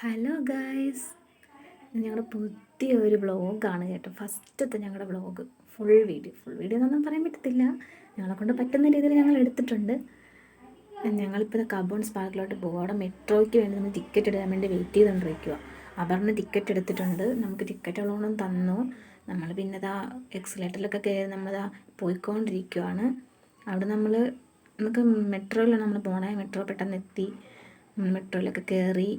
Hello guys, ഞങ്ങളുടെ പുതിയൊരു വ്ളോഗാണ് കേട്ടോ. ഫസ്റ്റത്തെ ഞങ്ങളുടെ വ്ളോഗ് ഫുൾ വീഡിയോ എന്നൊന്നും പറയാൻ പറ്റത്തില്ല. ഞങ്ങളെ കൊണ്ട് പറ്റുന്ന രീതിയിൽ ഞങ്ങൾ എടുത്തിട്ടുണ്ട്. ഞങ്ങളിപ്പോൾ കബോൺസ് പാർക്കിലോട്ട് പോകും. അവിടെ മെട്രോയ്ക്ക് വേണ്ടി നമ്മൾ ടിക്കറ്റ് എടുക്കാൻ വേണ്ടി വെയിറ്റ് ചെയ്തുകൊണ്ടിരിക്കുക. അവരുടെ ടിക്കറ്റ് എടുത്തിട്ടുണ്ട്. നമുക്ക് ടിക്കറ്റ് ഉള്ളതുകൊണ്ടും തന്നു. നമ്മൾ പിന്നെ ഇതാ എക്സിലേറ്ററിലൊക്കെ കയറി നമ്മളിതാ പോയിക്കൊണ്ടിരിക്കുകയാണ്. അവിടെ നമുക്ക് മെട്രോയിലാണ് നമ്മൾ പോണേ. മെട്രോ പെട്ടെന്ന് എത്തി. മെട്രോയിലൊക്കെ കയറി.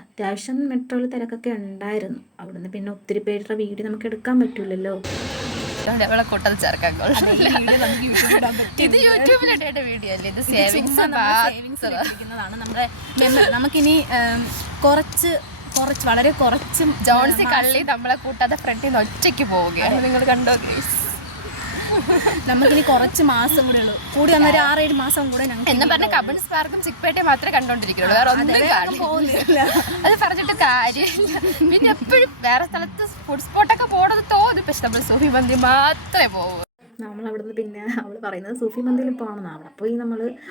അത്യാവശ്യം മെട്രോയിൽ തിരക്കൊക്കെ ഉണ്ടായിരുന്നു. അവിടുന്ന് പിന്നെ ഒത്തിരി പേരുടെ വീഡിയോ നമുക്ക് എടുക്കാൻ പറ്റൂലല്ലോ. ഇത് യൂട്യൂബിലിട്ട വീഡിയോ അല്ലേ? ഇത് സേവിങ്സ് നമുക്കിനി വളരെ കുറച്ചും ജോൺസി കള്ളി നമ്മളെ കൂട്ടാതെ ഫ്രണ്ടിൽ നിന്ന് ഒറ്റയ്ക്ക് പോവുകയാണ്. നിങ്ങൾ കണ്ടോ ഗൈസ്? നമുക്കിനി കുറച്ച് മാസം കൂടെ ഉള്ളൂ. കൂടി വന്നൊരു 6-7 മാസം കൂടെ എന്ന് പറഞ്ഞ കബൺസ് പാർക്കും ചിക്പേട്ടയും മാത്രമേ കണ്ടോണ്ടിരിക്കുള്ളൂ. വേറെ ഒന്നും കാണില്ല. അത് പറഞ്ഞിട്ട് കാര്യമില്ല. പിന്നെ എപ്പോഴും വേറെ സ്ഥലത്ത് ഫുഡ് സ്പോട്ടൊക്കെ പോകണമെന്ന് തോന്നും. പക്ഷെ നമ്മൾ സൂഫി മന്തി മാത്രമേ പോകൂ. നമ്മളവിടുന്ന് പിന്നെ അവൾ പറയുന്നത് സൂഫി മന്തിയിലും പോകണമെന്ന്. അവിടെ പോയി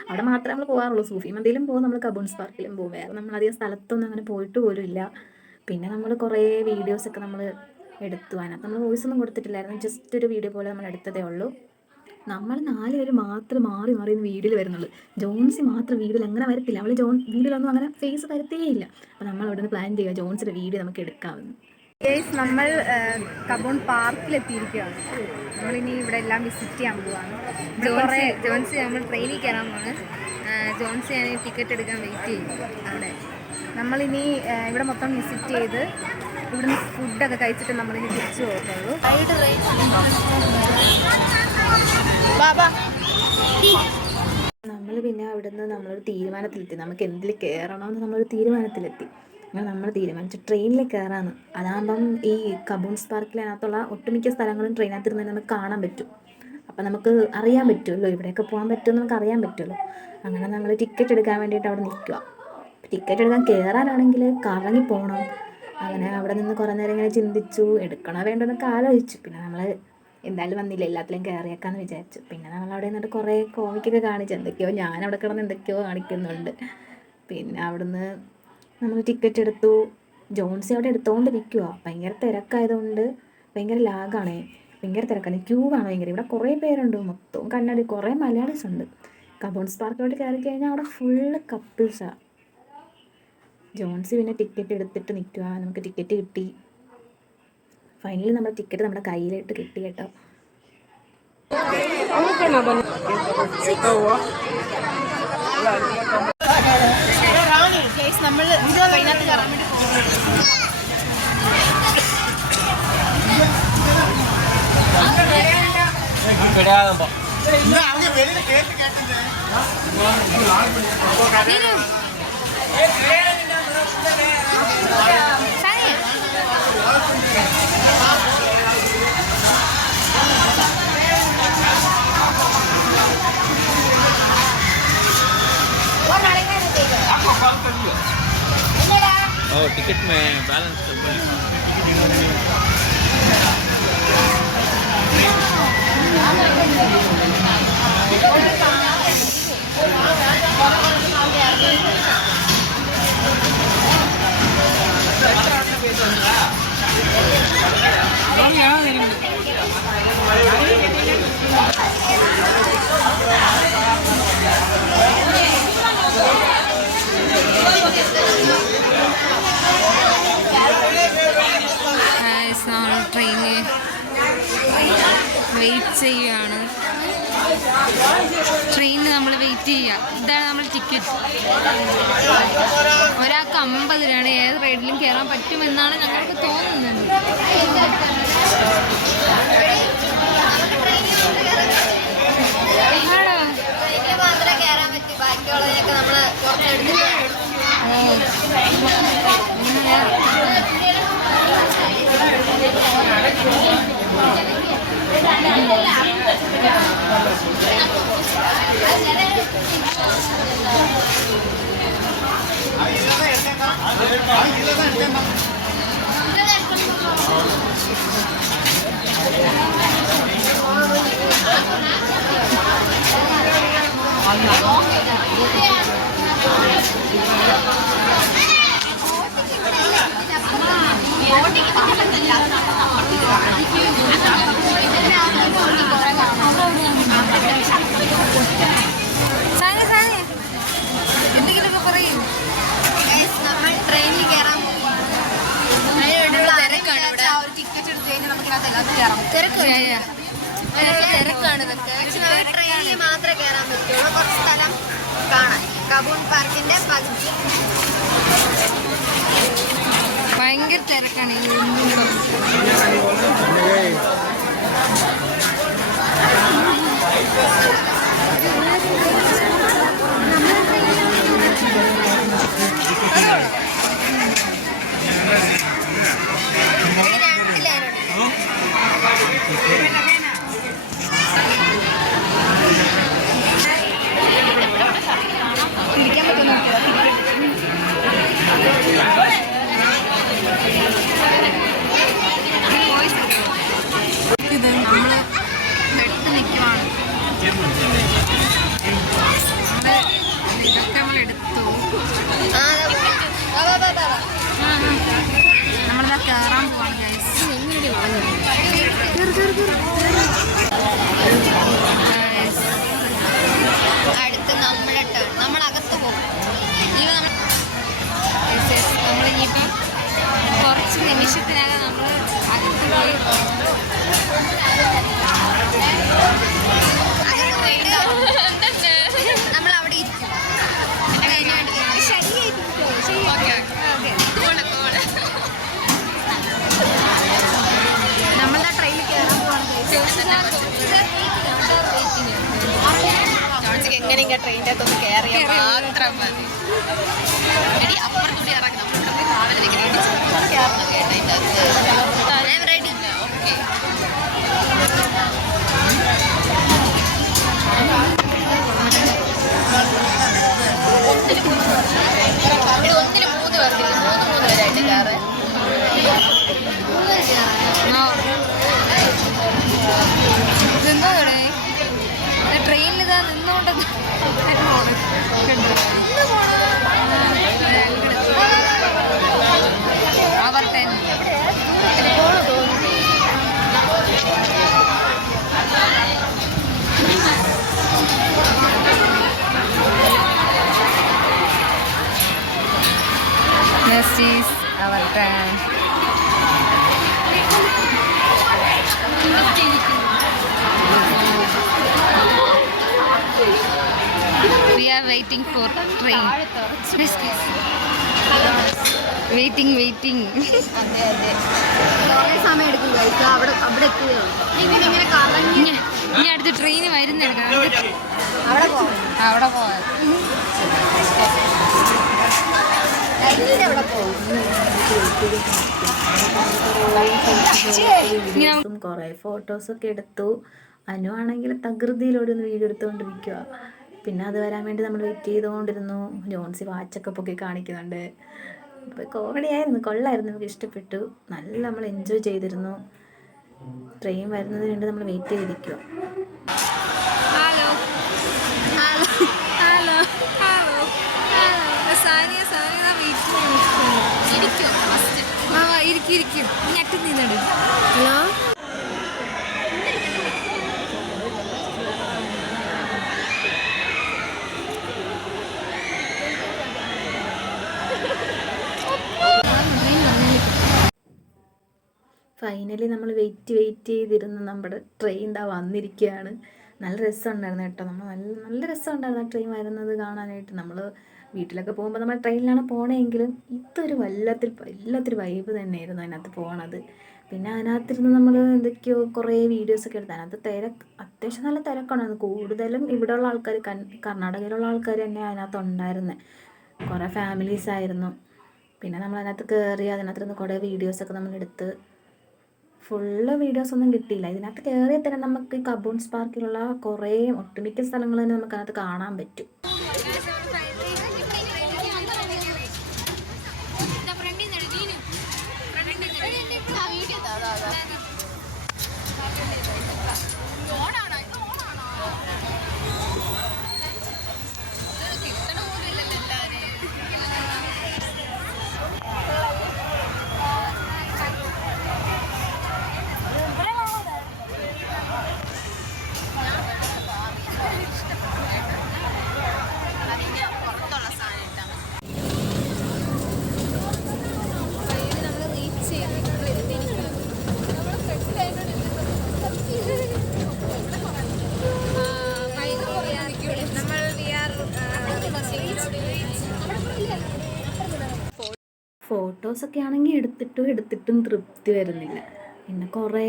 അവിടെ മാത്രമേ നമ്മൾ പോകാറുള്ളൂ. സൂഫി മന്തിയിലും പോകും, നമ്മൾ കബോൺസ് പാർക്കിലും പോകും. വേറെ നമ്മളധികം സ്ഥലത്തൊന്നും അങ്ങനെ പോയിട്ട് പോലും ഇല്ല. പിന്നെ നമ്മൾ കുറേ വീഡിയോസൊക്കെ നമ്മൾ എടുത്തു. അതിനകത്ത് നമ്മൾ വോയിസ് ഒന്നും കൊടുത്തിട്ടില്ലായിരുന്നു. ജസ്റ്റ് ഒരു വീഡിയോ പോലെ നമ്മൾ എടുത്തതേ ഉള്ളൂ. നമ്മൾ 4 പേര് മാത്രം മാറി വീഡിയോയിൽ വരുന്നുള്ളൂ. ജോൺസി മാത്രം വീഡിയോയിൽ അങ്ങനെ വരത്തില്ല. അവൾ വീഡിയോയിലൊന്നും അങ്ങനെ ഫേസ് വരത്തേയില്ല. അപ്പോൾ നമ്മൾ അവിടെ നിന്ന് പ്ലാൻ ചെയ്യുക ജോൺസിൻ്റെ വീഡിയോ നമുക്ക് എടുക്കാമെന്ന്. നമ്മൾ കബോൺ പാർക്കിലെത്തിയിരിക്കുകയാണ്. നമ്മളിനി ഇവിടെ എല്ലാം വിസിറ്റ് ചെയ്യാൻ പോവാണ്. ജോൺസി നമ്മൾ ട്രെയിനിൽ കയറാൻ പോണ്. ജോൺസി ഞാൻ ടിക്കറ്റ് എടുക്കാൻ വെയിറ്റ് ചെയ്യും. അവിടെ നമ്മളിനി ഇവിടെ മൊത്തം വിസിറ്റ് ചെയ്ത് ഇവിടുന്ന് ഫുഡൊക്കെ കഴിച്ചിട്ട് നമ്മളിനി തിരിച്ചു പോകത്തുള്ളൂ. നമ്മൾ പിന്നെ അവിടുന്ന് നമ്മളൊരു തീരുമാനത്തിലെത്തി. നമുക്ക് എന്തിൽ കയറണമെന്ന് നമ്മളൊരു തീരുമാനത്തിലെത്തി. അങ്ങനെ നമ്മൾ തീരുമാനിച്ചു ട്രെയിനിൽ കയറാമെന്ന്. അതാകുമ്പം ഈ കബോൺസ് പാർക്കിനകത്തുള്ള ഒട്ടുമിക്ക സ്ഥലങ്ങളും ട്രെയിനകത്തിരുന്ന് നമുക്ക് കാണാൻ പറ്റും. അപ്പം നമുക്ക് അറിയാൻ പറ്റുമല്ലോ, ഇവിടെയൊക്കെ പോകാൻ പറ്റുമെന്ന് നമുക്ക് അറിയാൻ പറ്റുമല്ലോ. അങ്ങനെ നമ്മൾ ടിക്കറ്റ് എടുക്കാൻ വേണ്ടിയിട്ട് അവിടെ നിൽക്കുക. ടിക്കറ്റ് എടുക്കാൻ കയറാനാണെങ്കിൽ കറങ്ങി പോകണം. അങ്ങനെ അവിടെ നിന്ന് കുറേ നേരം ഇങ്ങനെ ചിന്തിച്ചു, എടുക്കണോ വേണ്ടോന്നൊക്കെ ആലോചിച്ചു. പിന്നെ നമ്മൾ എന്തായാലും വന്നില്ല, എല്ലാത്തിലും കയറിയേക്കാന്ന് വിചാരിച്ചു. പിന്നെ നമ്മൾ അവിടെ നിന്നിട്ട് കുറേ കോമിക്കൊക്കെ കാണിച്ചു. ഞാനവിടെ കിടന്ന് എന്തൊക്കെയോ കാണിക്കുന്നുണ്ട്. പിന്നെ അവിടുന്ന് നമ്മൾ ടിക്കറ്റ് എടുത്തു. ജോൺസി അവിടെ എടുത്തുകൊണ്ടിരിക്കുക. ഭയങ്കര തിരക്കായതുകൊണ്ട് ഭയങ്കര ലാഗാണേ, ഭയങ്കര തിരക്കാണ്. ക്യൂ ആണ് ഭയങ്കര. ഇവിടെ കുറേ പേരുണ്ട്, മൊത്തവും കണ്ണാടി, കുറേ മലയാളീസ് ഉണ്ട്. കബോൺസ് പാർക്കിലോട്ട് കയറി കഴിഞ്ഞാൽ അവിടെ ഫുള്ള് കപ്പിൾസാണ്. ജോൺസി പിന്നെ ടിക്കറ്റ് എടുത്തിട്ട് നിൽക്കുക. നമുക്ക് ടിക്കറ്റ് കിട്ടി. ഫൈനലി നമ്മുടെ ടിക്കറ്റ് നമ്മുടെ കയ്യിലിട്ട് കിട്ടി കേട്ടോ. നമ്മൾ ട്രെയിനകത്ത് കയറാൻ വേണ്ടി टिकट में बैलेंस ട്രെയിന് വെയിറ്റ് ചെയ്യുകയാണ്. ട്രെയിനിന് നമ്മൾ വെയിറ്റ് ചെയ്യുക. ഇതാണ് നമ്മൾ ടിക്കറ്റ്. ഒരാൾക്ക് 50 രൂപയാണ്. ഏത് റൈഡിലും കയറാൻ പറ്റുമെന്നാണ് ഞങ്ങൾക്ക് തോന്നുന്നത്. പാർക്കിനകത്ത് എല്ലാം കയറാം. തിരക്കാണ് ഇതൊക്കെ. ട്രെയിനിൽ മാത്രമേ കയറാൻ പറ്റുള്ളൂ. കുറച്ച് സ്ഥലം കാണാൻ. കബൂൺ പാർക്കിന്റെ പകുതി ഭയങ്കര തിരക്കാണ്. തിരിക്കാൻ പറ്റുമോ? ഇത് നമ്മള് പെട്ട് നിൽക്കുവാണ്. ഇതൊക്കെ നമ്മളെടുത്തു. നമ്മളിതാ കയറാൻ പോവാണ് ഗൈസ്. അടുത്ത് നമ്മളെ നമ്മളകത്ത് പോകും. നമ്മളിനിയിപ്പം കുറച്ച് നിമിഷത്തിനകം നമ്മൾ അകത്ത് പോയി നമ്മൾ അവിടെ ഇരിക്കും. നമ്മളുടെ ട്രെയിനിൽ കയറാൻ പോവാണ്. എങ്ങനെയെങ്കിലും ട്രെയിനിൻ്റെ അകത്തൊന്ന് കയറിയാൽ മാത്രം മതി. അപ്പുറത്തൂടി ഇറങ്ങി നമ്മളിവിടെ കാണാൻ റെഡി. ഓക്കെ, ഒന്നിന് 3 പേർക്കില്ല, 3 പേരായിട്ട് കയറ്. നിന്നോ ട്രെയിനിൽ ഇതാ നിന്നോണ്ട് അവർ തന്നെ This is our train. We are waiting for train. Yes, yes. Waiting. അതെ കുറേ സമയം എടുക്കും. അവിടെ എത്തുകയോ ഇങ്ങനെ കറങ്ങി ഇനി അടുത്ത് ട്രെയിന് വരുന്നെടുക്കാം. അവിടെ പോകാം. കുറേ ഫോട്ടോസൊക്കെ എടുത്തു. അനു ആണെങ്കിൽ തകൃതിയിലൂടെ ഒന്ന് വീഡിയോ എടുത്തുകൊണ്ടിരിക്കുക. പിന്നെ അത് വരാൻ വേണ്ടി നമ്മൾ വെയിറ്റ് ചെയ്തുകൊണ്ടിരുന്നു. ജോൺസി വാച്ചൊക്കെ പൊക്കി കാണിക്കുന്നുണ്ട്. അപ്പോൾ കോമഡി ആയിരുന്നു, കൊള്ളായിരുന്നു, നമുക്ക് ഇഷ്ടപ്പെട്ടു. നല്ല നമ്മൾ എൻജോയ് ചെയ്തിരുന്നു. ട്രെയിൻ വരുന്നതിന് വേണ്ടി നമ്മൾ വെയിറ്റ് ചെയ്തിരിക്കുക. ഇരിക്കും ഞെട്ടി നിന്നിട്. ഹലോ, ഫൈനലി നമ്മൾ വെയിറ്റ് ചെയ്തിരുന്നു. നമ്മുടെ ട്രെയിൻ ഇതാ വന്നിരിക്കുകയാണ്. നല്ല രസമുണ്ടായിരുന്നു കേട്ടോ. നമ്മൾ നല്ല രസമുണ്ടായിരുന്നു ട്രെയിൻ വരുന്നത് കാണാനായിട്ട്. നമ്മൾ വീട്ടിലൊക്കെ പോകുമ്പോൾ നമ്മൾ ട്രെയിനിലാണ് പോകണമെങ്കിലും ഇതൊരു വല്ലാത്തൊരു വൈബ് തന്നെയായിരുന്നു അതിനകത്ത് പോകണത്. പിന്നെ അതിനകത്തിരുന്ന് നമ്മൾ എന്തൊക്കെയോ കുറേ വീഡിയോസൊക്കെ എടുത്തു. അതിനകത്ത് അത്യാവശ്യം നല്ല തിരക്കാണ്. കൂടുതലും ഇവിടെയുള്ള ആൾക്കാർ, കർണാടകയിലുള്ള ആൾക്കാർ തന്നെ അതിനകത്ത് ഉണ്ടായിരുന്നത്. കുറേ ഫാമിലീസ് ആയിരുന്നു. പിന്നെ നമ്മൾ അതിനകത്ത് കയറി അതിനകത്തിരുന്ന് കുറേ വീഡിയോസൊക്കെ നമ്മളെടുത്ത്. ഫുള്ള് വീഡിയോസൊന്നും കിട്ടിയില്ല. ഇതിനകത്ത് കയറിയാൽ തന്നെ നമുക്ക് ഈ കബൂൺസ് പാർക്കിലുള്ള കുറേ ഒട്ടുമിക്ക സ്ഥലങ്ങൾ തന്നെ നമുക്ക് അതിനകത്ത് കാണാൻ പറ്റും. ഫോട്ടോസൊക്കെ ആണെങ്കിൽ എടുത്തിട്ടും തൃപ്തി വരുന്നില്ല. പിന്നെ കുറേ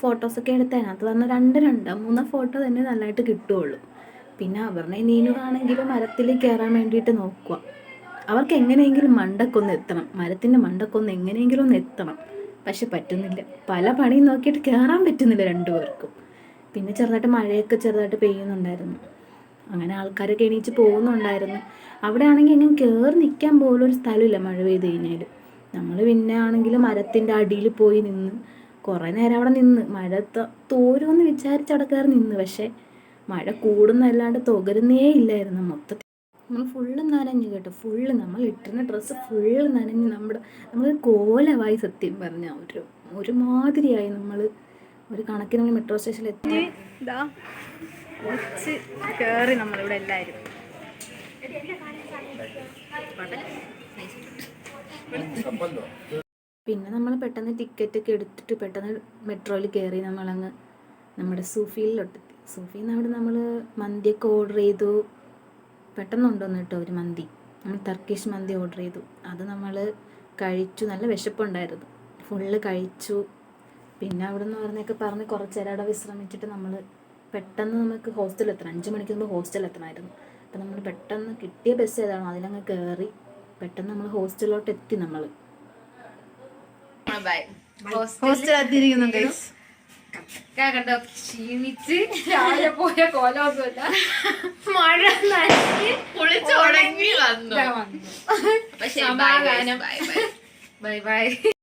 ഫോട്ടോസൊക്കെ എടുത്ത് അതിനകത്ത് വന്ന 2-3 ഫോട്ടോ തന്നെ നല്ലതായിട്ട് കിട്ടുകയുള്ളൂ. പിന്നെ അവരുടെ നീനുവാണെങ്കിൽ മരത്തിൽ കയറാൻ വേണ്ടിയിട്ട് നോക്കുക. അവർക്ക് എങ്ങനെയെങ്കിലും മണ്ടക്കൊന്ന് എത്തണം, മരത്തിൻ്റെ മണ്ടക്കൊന്ന് എങ്ങനെയെങ്കിലും ഒന്ന് എത്തണം. പക്ഷെ പറ്റുന്നില്ല, പല പണിയും നോക്കിയിട്ട് കയറാൻ പറ്റുന്നില്ല 2 പേർക്കും. പിന്നെ ചെറുതായിട്ട് മഴയൊക്കെ ചെറുതായിട്ട് പെയ്യുന്നുണ്ടായിരുന്നു. അങ്ങനെ ആൾക്കാരൊക്കെ എണീച്ച് പോകുന്നുണ്ടായിരുന്നു. അവിടെ ആണെങ്കിൽ എങ്ങനെ കയറി നിൽക്കാൻ പോലും ഒരു സ്ഥലമില്ല മഴ പെയ്ത് കഴിഞ്ഞാൽ. നമ്മൾ പിന്നെ ആണെങ്കിൽ മരത്തിൻ്റെ അടിയിൽ പോയി നിന്ന് കുറേ നേരം അവിടെ നിന്ന് മഴ തോരുമെന്ന് വിചാരിച്ച് അവിടെ കയറി നിന്ന്. പക്ഷേ മഴ കൂടുന്നല്ലാണ്ട് തുകരുന്നേ ഇല്ലായിരുന്നു. മൊത്തത്തിൽ നമ്മൾ ഫുള്ള് നനഞ്ഞു കേട്ടോ, ഫുള്ള് നമ്മൾ ഇട്ടിരുന്ന ഡ്രസ്സ് ഫുള്ള് നനഞ്ഞ് നമ്മൾ കോലമായി സത്യം പറഞ്ഞാൽ ഒരുമാതിരിയായി. നമ്മൾ ഒരു കണക്കിന് നമ്മൾ മെട്രോ സ്റ്റേഷനിൽ എത്തി കയറി നമ്മളിവിടെ എല്ലാവരും. പിന്നെ നമ്മൾ പെട്ടെന്ന് ടിക്കറ്റൊക്കെ എടുത്തിട്ട് പെട്ടെന്ന് മെട്രോയിൽ കയറി നമ്മളങ്ങ് നമ്മുടെ സൂഫിയിലോട്ടെത്തി. സൂഫിയിൽ നിന്ന് അവിടെ നമ്മൾ മന്തിയൊക്കെ ഓർഡർ ചെയ്തു. പെട്ടെന്നുണ്ടോന്ന് കേട്ടോ ഒരു മന്തി, നമ്മൾ ടർക്കിഷ് മന്തി ഓർഡർ ചെയ്തു. അത് നമ്മൾ കഴിച്ചു, നല്ല വിശപ്പുണ്ടായിരുന്നു, ഫുള്ള് കഴിച്ചു. പിന്നെ അവിടെ നിന്ന് പറഞ്ഞ് കുറച്ച് നേരം അവിടെ വിശ്രമിച്ചിട്ട് നമ്മൾ പെട്ടെന്ന് നമുക്ക് ഹോസ്റ്റലിൽ എത്തണം. 5 മണിക്ക് മുമ്പ് ഹോസ്റ്റലിൽ എത്തണമായിരുന്നു. അപ്പം നമ്മൾ പെട്ടെന്ന് കിട്ടിയ ബസ് ഏതാണോ അതിലങ്ങ് കയറി പെട്ടെന്ന് നമ്മൾ ഹോസ്റ്റലിലോട്ട് എത്തി. നമ്മൾ ഹോസ്റ്റലെത്തിയിരിക്കുന്നു കണ്ടോ, ക്ഷീണിച്ച് രാവിലെ പോയ കോലമൊന്നുമില്ല, മഴ നനഞ്ഞ് കുളിച്ച് ഉടങ്ങി വന്നു. Bye bye.